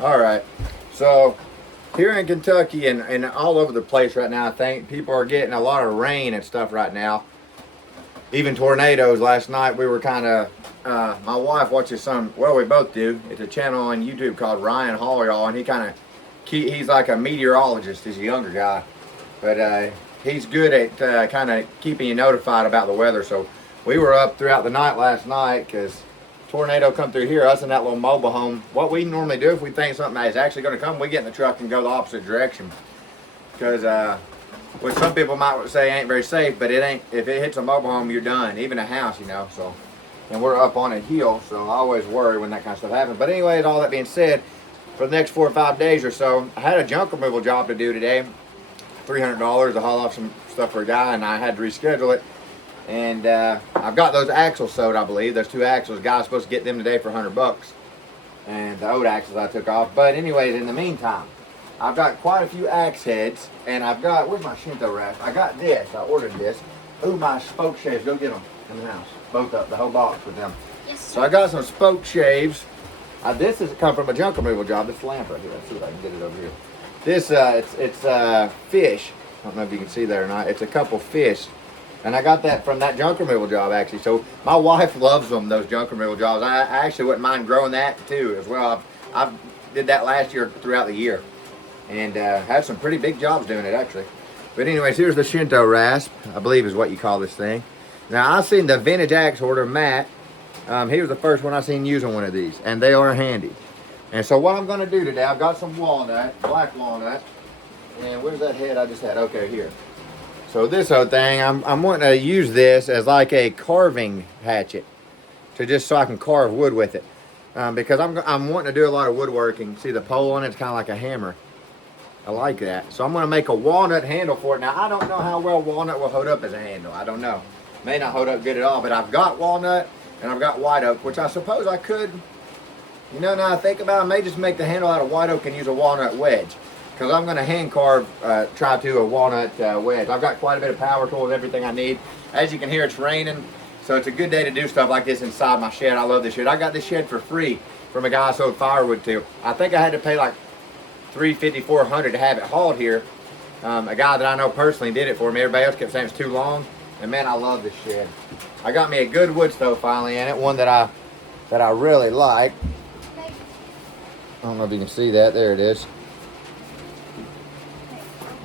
All right. So here in Kentucky and all over the place right now, I think people are getting a lot of rain and stuff right now. Even tornadoes. Last night we were kind of. My wife watches some. Well, we both do. It's a channel on YouTube called Ryan Hall, and he kind of. He's like a meteorologist. He's a younger guy, but he's good at kind of keeping you notified about the weather. So we were up throughout the night last night because tornado come through here, us in that little mobile home. What we normally do if we think something is actually going to come, we get in the truck and go the opposite direction. Because what some people might say ain't very safe, but it ain't. If it hits a mobile home, you're done. Even a house, you know. So, and we're up on a hill, so I always worry when that kind of stuff happens. But anyways, all that being said, for the next 4 or 5 days or so, I had a junk removal job to do today. $300 to haul off some stuff for a guy, and I had to reschedule it. And I've got those axles sewed, I believe. Those 2 axles. The guy's supposed to get them today for $100. And the old axles I took off. But anyways, in the meantime, I've got quite a few axe heads. And I've got, where's my Shinto wrap? I got this. I ordered this. Ooh, my spoke shaves. Go get them in the house. Both up, the whole box with them. Yes, sir. So I got some spoke shaves. This has come from a junk removal job. This lamp right here. Let's see if I can get it over here. This, it's fish. I don't know if you can see that or not. It's a couple fish. And I got that from that junk removal job, actually. So my wife loves them, those junk removal jobs. I actually wouldn't mind growing that, too, as well. I did that last year throughout the year. And had some pretty big jobs doing it, actually. But anyways, here's the Shinto rasp, I believe is what you call this thing. Now, I seen the vintage axe hoarder, Matt. He was the first one I seen using one of these. And they are handy. And so what I'm going to do today, I've got some walnut, black walnut. And where's that head I just had? Okay, here. So this whole thing, I'm wanting to use this as like a carving hatchet, to just so I can carve wood with it, because I'm wanting to do a lot of woodworking. See the pole on it? It's kind of like a hammer. I like that. So I'm going to make a walnut handle for it. Now I don't know how well walnut will hold up as a handle. I don't know. May not hold up good at all. But I've got walnut and I've got white oak, which I suppose I could. You know, now I think about it, I may just make the handle out of white oak and use a walnut wedge. Because I'm going to hand carve, try to a walnut wedge. I've got quite a bit of power tools, everything I need. As you can hear, it's raining, so it's a good day to do stuff like this inside my shed. I love this shed. I got this shed for free from a guy I sold firewood to. I think I had to pay like $350, $400 to have it hauled here. A guy that I know personally did it for me. Everybody else kept saying it's too long, and man, I love this shed. I got me a good wood stove finally in it, one that I really like. I don't know if you can see that. There it is.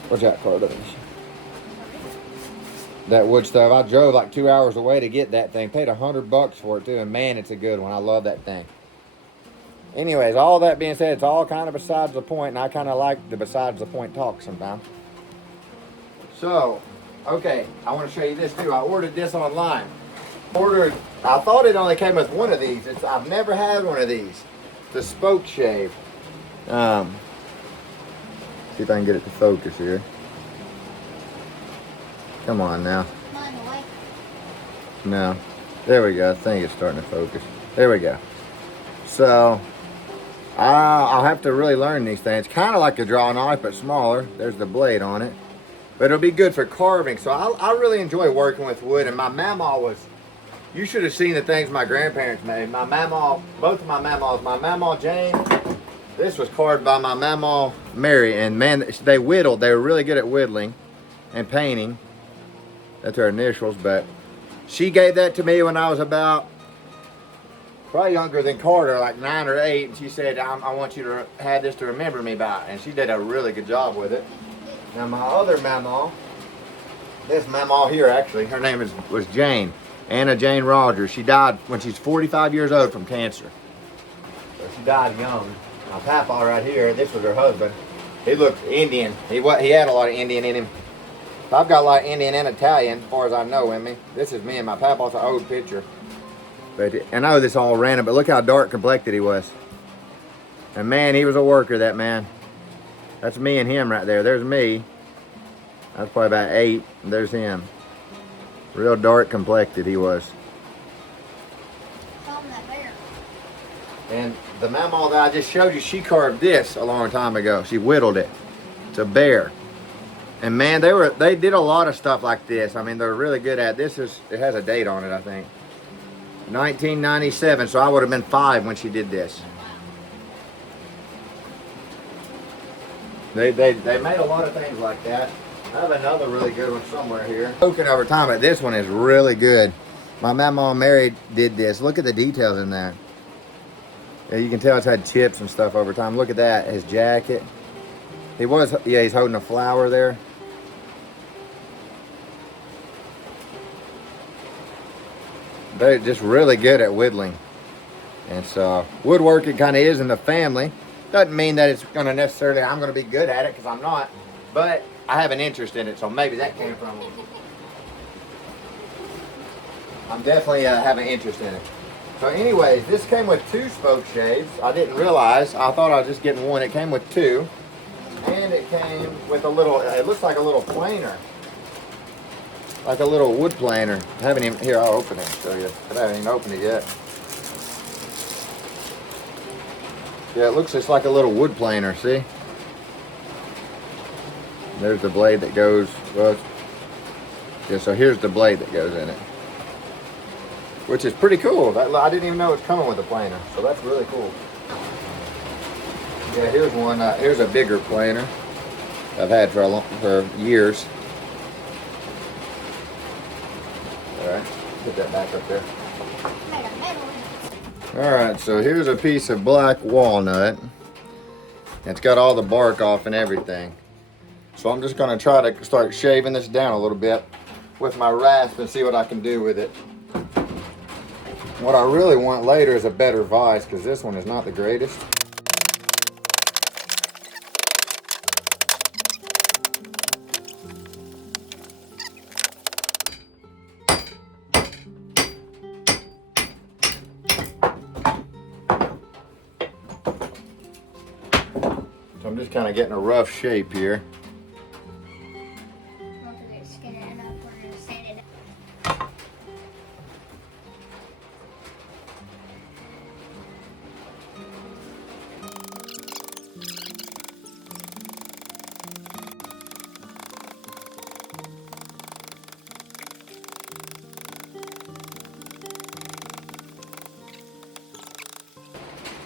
What's that card? That wood stove. I drove like 2 hours away to get that thing. Paid $100 for it too, and man, it's a good one. I love that thing. Anyways, all that being said, it's all kind of besides the point, and I kind of like the besides the point talk sometimes. So, okay, I want to show you this too. I ordered this online. I thought it only came with one of these. I've never had one of these. The spoke shave. See if I can get it to focus here. Come on now. No. There we go. I think it's starting to focus. There we go. So, I'll have to really learn these things. Kind of like a draw knife, but smaller. There's the blade on it. But it'll be good for carving. So, I really enjoy working with wood. And my mama was... You should have seen the things my grandparents made. My mama... Both of my mamas. My mama, Jane... This was carved by my mama, Mary, and man, they whittled. They were really good at whittling and painting. That's her initials, but she gave that to me when I was about, probably younger than Carter, like 9 or 8, and she said, I want you to have this to remember me by, and she did a really good job with it. Now my other mama, this mama here actually, her name was Jane, Anna Jane Rogers. She died when she's 45 years old from cancer. So she died young. My papa right here, this was her husband. He looked Indian. He had a lot of Indian in him. I've got a lot of Indian and Italian, as far as I know in me. This is me and my papa's an old picture. But I know this all random, but look how dark complected he was. And man, he was a worker, that man. That's me and him right there. There's me. That's probably about 8. And there's him. Real dark complected he was. And the mama that I just showed you, she carved this a long time ago. She whittled it. It's a bear. And man, they did a lot of stuff like this. I mean, they're really good at this. It has a date on it, I think. 1997, so I would have been 5 when she did this. They made a lot of things like that. I have another really good one somewhere here. Broken over time, but this one is really good. My mama Mary did this. Look at the details in that. Yeah, you can tell it's had chips and stuff over time. Look at that, his jacket. He's holding a flower there. They're just really good at whittling. And so woodworking kind of is in the family. Doesn't mean that it's going to necessarily, I'm going to be good at it, because I'm not. But I have an interest in it, so maybe that came from it. I'm definitely have an interest in it. So anyways, this came with 2 spoke shaves. I didn't realize. I thought I was just getting one. It came with 2. And it came with a little, it looks like a little planer. Like a little wood planer. I haven't even, here, I'll open it and show you. But I haven't even opened it yet. Yeah, it looks just like a little wood planer, see? There's the blade that goes, well, yeah, so here's the blade that goes in it. Which is pretty cool. I didn't even know it was coming with a planer, so that's really cool. Yeah, here's one, here's a bigger planer I've had for years. All right, put that back up there. All right, so here's a piece of black walnut. It's got all the bark off and everything. So I'm just gonna try to start shaving this down a little bit with my rasp and see what I can do with it. What I really want later is a better vise, because this one is not the greatest. So I'm just kind of getting a rough shape here.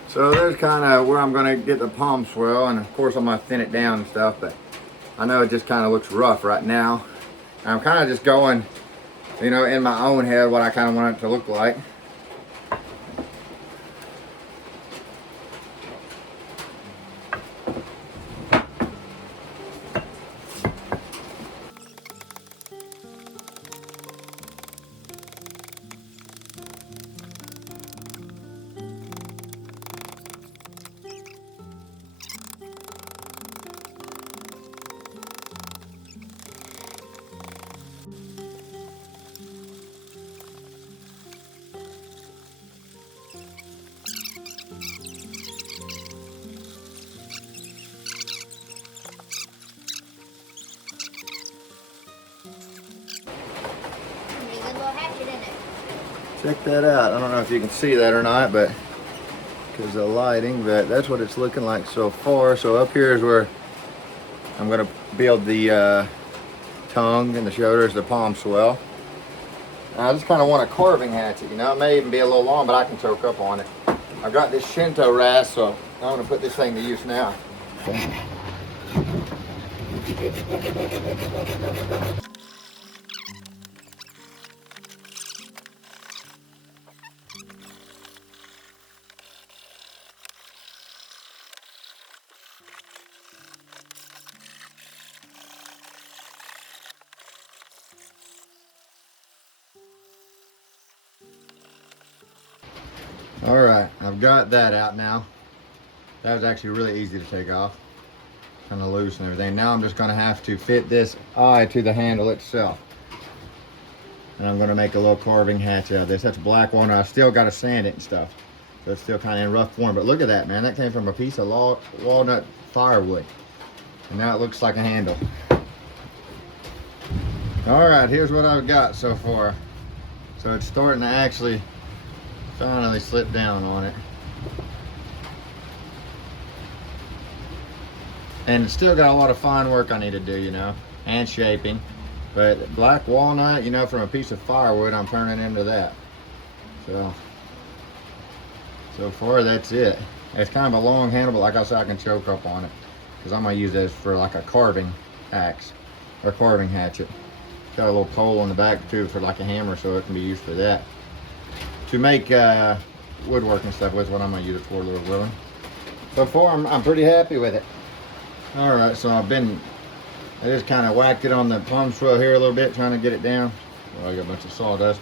So there's kind of where I'm going to get the palm swell, and of course I'm going to thin it down and stuff, but I know it just kind of looks rough right now. I'm kind of just going, you know, in my own head what I kind of want it to look like. Check that out. I don't know if you can see that or not, but because of the lighting, but that's what it's looking like so far. So up here is where I'm going to build the tongue and the shoulders, the palm swell. And I just kind of want a carving hatchet, you know. It may even be a little long, but I can choke up on it. I've got this Shinto rasp, so I'm going to put this thing to use now. Okay. All right, I've got that out now. That was actually really easy to take off. Kind of loose and everything. Now I'm just gonna have to fit this eye to the handle itself. And I'm gonna make a little carving hatchet out of this. That's black walnut. I've still got to sand it and stuff. So it's still kind of in rough form. But look at that, man. That came from a piece of walnut firewood. And now it looks like a handle. All right, here's what I've got so far. So it's starting to actually finally slip down on it. And it's still got a lot of fine work I need to do, you know, and shaping. But black walnut, you know, from a piece of firewood, I'm turning into that. So far that's it. It's kind of a long handle, but like I said, I can choke up on it. because I'm gonna use this for like a carving axe or carving hatchet. Got a little pole on the back too for like a hammer, so it can be used for that. To make woodworking stuff with, what I'm gonna use it for, a little willing. So far, I'm pretty happy with it. All right, so I just kind of whacked it on the palm swell here a little bit, trying to get it down. Well, I got a bunch of sawdust,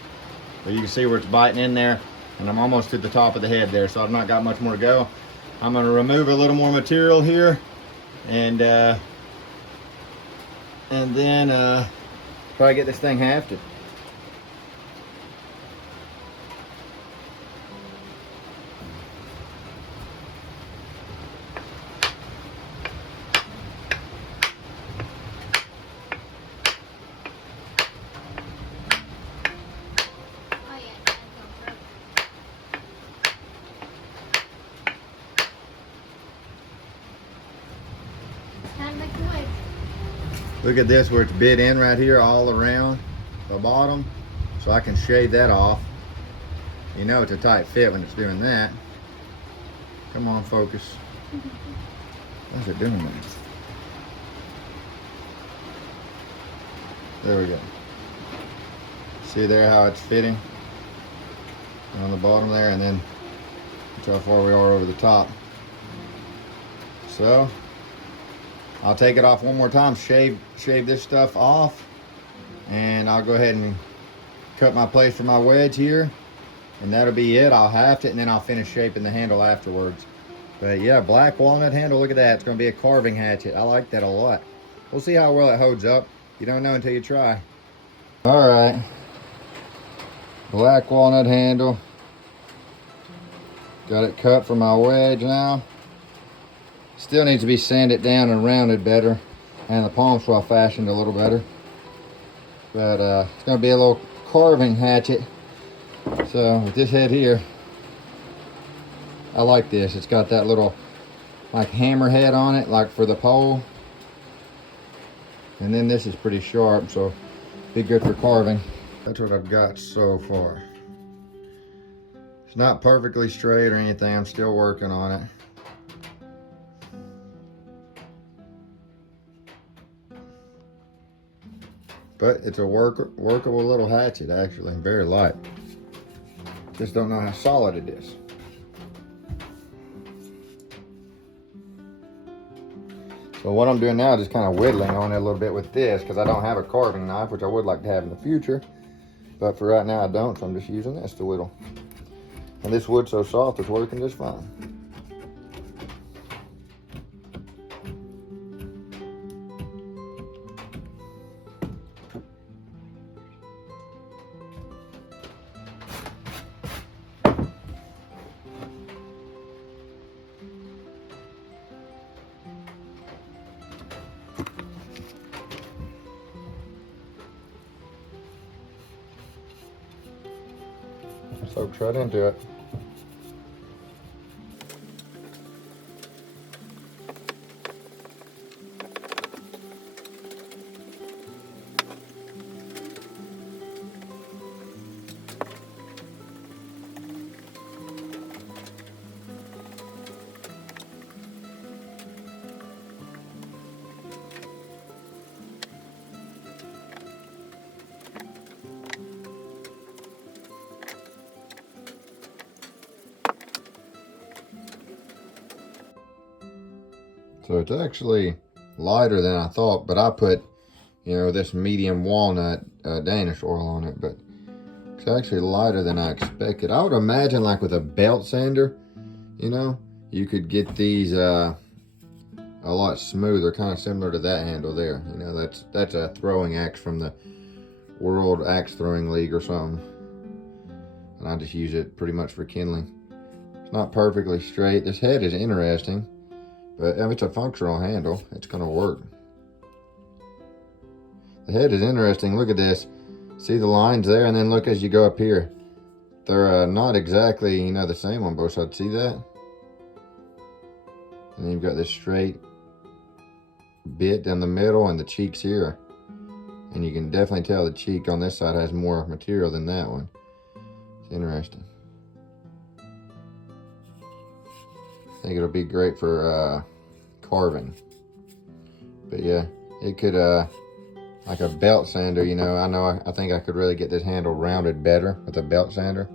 but you can see where it's biting in there, and I'm almost to the top of the head there, so I've not got much more to go. I'm gonna remove a little more material here, and then try to get this thing hafted. Look at this, where it's bit in right here all around the bottom, so I can shave that off. You know it's a tight fit when it's doing that. Come on, focus. What's it doing there? There we go. See there how it's fitting on the bottom there, and then that's how far we are over the top. So I'll take it off one more time, shave this stuff off, and I'll go ahead and cut my place for my wedge here, and that'll be it. I'll haft it, and then I'll finish shaping the handle afterwards. But yeah, black walnut handle, look at that. It's gonna be a carving hatchet. I like that a lot. We'll see how well it holds up. You don't know until you try. All right, black walnut handle. Got it cut for my wedge now. Still needs to be sanded down and rounded better, and the palm swell fashioned a little better. But it's gonna be a little carving hatchet. So with this head here, I like this. It's got that little like hammer head on it, like for the pole. And then this is pretty sharp, so be good for carving. That's what I've got so far. It's not perfectly straight or anything. I'm still working on it. But it's a workable little hatchet, actually, very light. Just don't know how solid it is. So what I'm doing now is just kind of whittling on it a little bit with this, because I don't have a carving knife, which I would like to have in the future. But for right now I don't, so I'm just using this to whittle. And this wood's so soft, it's working just fine. Soaks right into it. So it's actually lighter than I thought, but I put, you know, this medium walnut Danish oil on it, but it's actually lighter than I expected. I would imagine like with a belt sander, you know, you could get these a lot smoother, kind of similar to that handle there. You know, that's a throwing axe from the World Axe Throwing League or something. And I just use it pretty much for kindling. It's not perfectly straight. This head is interesting. But if it's a functional handle, it's gonna work. The head is interesting. Look at this. See the lines there, and then look as you go up here. They're not exactly, you know, the same on both sides. See that? And then you've got this straight bit down the middle and the cheeks here. And you can definitely tell the cheek on this side has more material than that one. It's interesting. I think it'll be great for carving. But yeah, it could, like a belt sander, you know, I think I could really get this handle rounded better with a belt sander.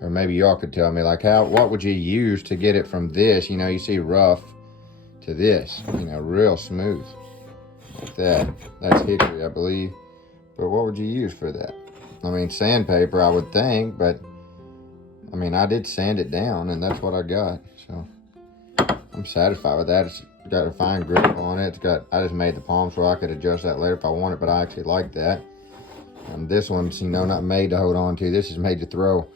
Or maybe y'all could tell me, like, what would you use to get it from this, you know, you see rough, to this, you know, real smooth. Like that. That's hickory, I believe. But what would you use for that? I mean, sandpaper, I would think, but I mean, I did sand it down, and that's what I got. So I'm satisfied with that. It's got a fine grip on it. I just made the palm so I could adjust that later if I wanted, but I actually like that. This one's, you know, not made to hold on to. This is made to throw.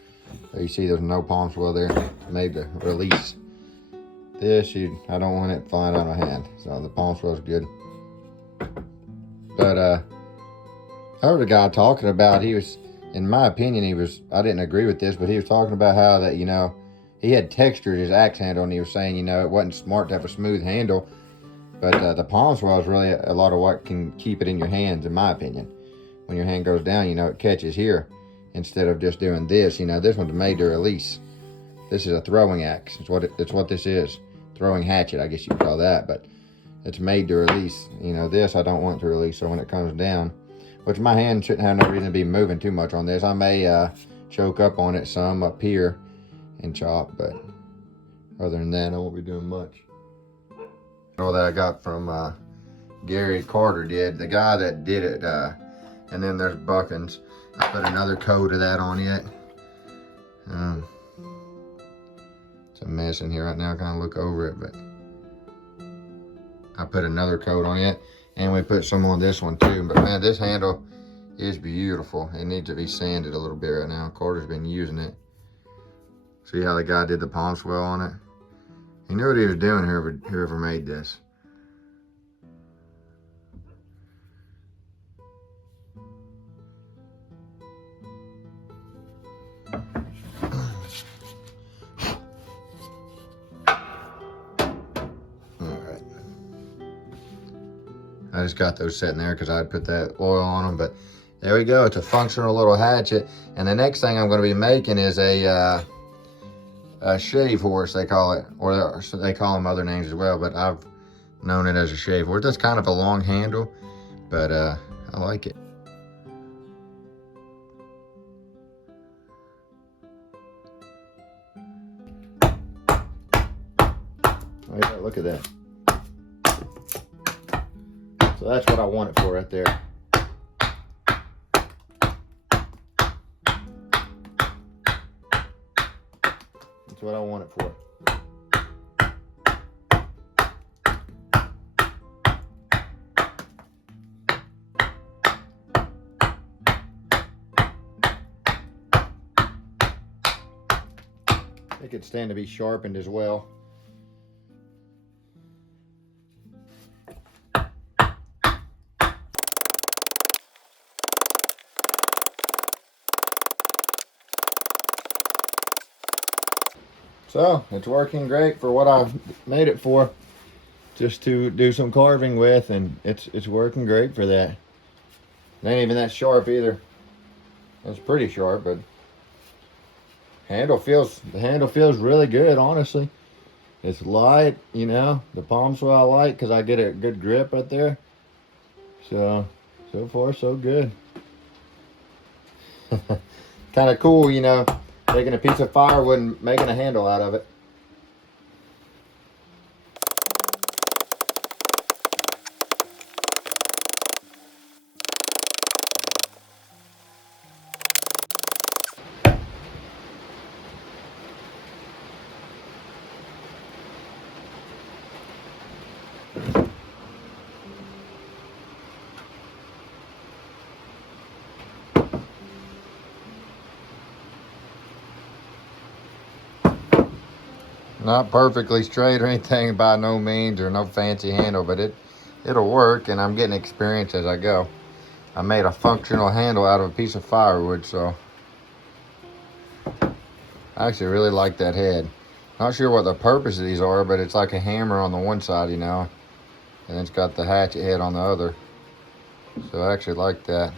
So you see there's no palm swell there. It's made to release. This, I don't want it flying out of my hand. So the palm swell's good. But I heard a guy talking about, he was, in my opinion, I didn't agree with this, but he was talking about how that, you know, he had textured his axe handle, and he was saying, you know, it wasn't smart to have a smooth handle, but the palm swell is really a lot of what can keep it in your hands, in my opinion. When your hand goes down, you know, it catches here instead of just doing this. You know, this one's made to release. This is a throwing axe. It's what this is. Throwing hatchet, I guess you could call that, but it's made to release. You know, this I don't want to release, so when it comes down, which my hand shouldn't have no reason to be moving too much on this. I may choke up on it some up here and chop, but other than that, I won't be doing much. All that I got from Gary Carter did, the guy that did it, and then there's Buckins. I put another coat of that on it. It's a mess in here right now, I kind of look over it, but I put another coat on it, and we put some on this one too. But man, this handle is beautiful. It needs to be sanded a little bit right now. Carter's been using it. See how the guy did the palm swell on it? He knew what he was doing, whoever made this. I just got those sitting there because I'd put that oil on them, but there we go. It's a functional little hatchet. And the next thing I'm going to be making is a shave horse, they call it, or they call them other names as well, but I've known it as a shave horse. That's kind of a long handle, but I like it. Oh yeah, look at that. So that's what I want it for right there. That's what I want it for. It could stand to be sharpened as well. So it's working great for what I've made it for, just to do some carving with, and it's working great for that. It ain't even that sharp either. It's pretty sharp, but the handle feels really good, honestly. It's light, you know. The palm swell I like because I get a good grip right there. So far so good. Kind of cool, you know, taking a piece of firewood and making a handle out of it. Not perfectly straight or anything by no means, or no fancy handle, but it'll work, and I'm getting experience as I go. I made a functional handle out of a piece of firewood, so I actually really like that head. Not sure what the purpose of these are, but it's like a hammer on the one side, you know, and it's got the hatchet head on the other. So I actually like that.